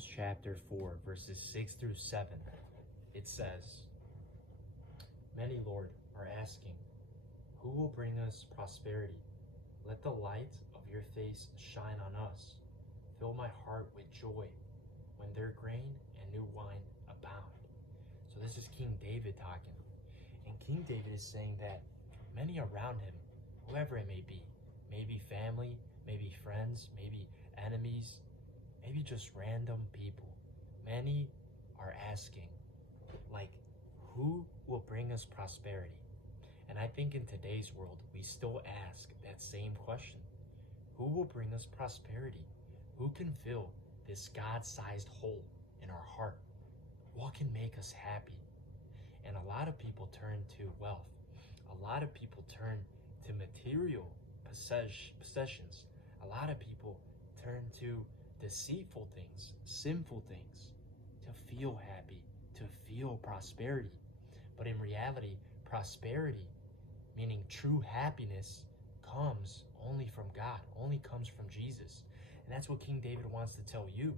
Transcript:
Psalms chapter 4, verses 6 through 7, it says, "Many, Lord, are asking, who will bring us prosperity? Let the light of your face shine on us. Fill my heart with joy when their grain and new wine abound." So this is King David talking. And King David is saying that many around him, whoever it may be, maybe family, maybe friends, maybe enemies, maybe just random people, many are asking, like, who will bring us prosperity? And I think in today's world, we still ask that same question. Who will bring us prosperity? Who can fill this God-sized hole in our heart? What can make us happy? And a lot of people turn to wealth. A lot of people turn to material possessions. A lot of people turn to deceitful things, sinful things, to feel happy, to feel prosperity. But in reality, prosperity, meaning true happiness, comes only from God, only comes from Jesus. And that's what King David wants to tell you.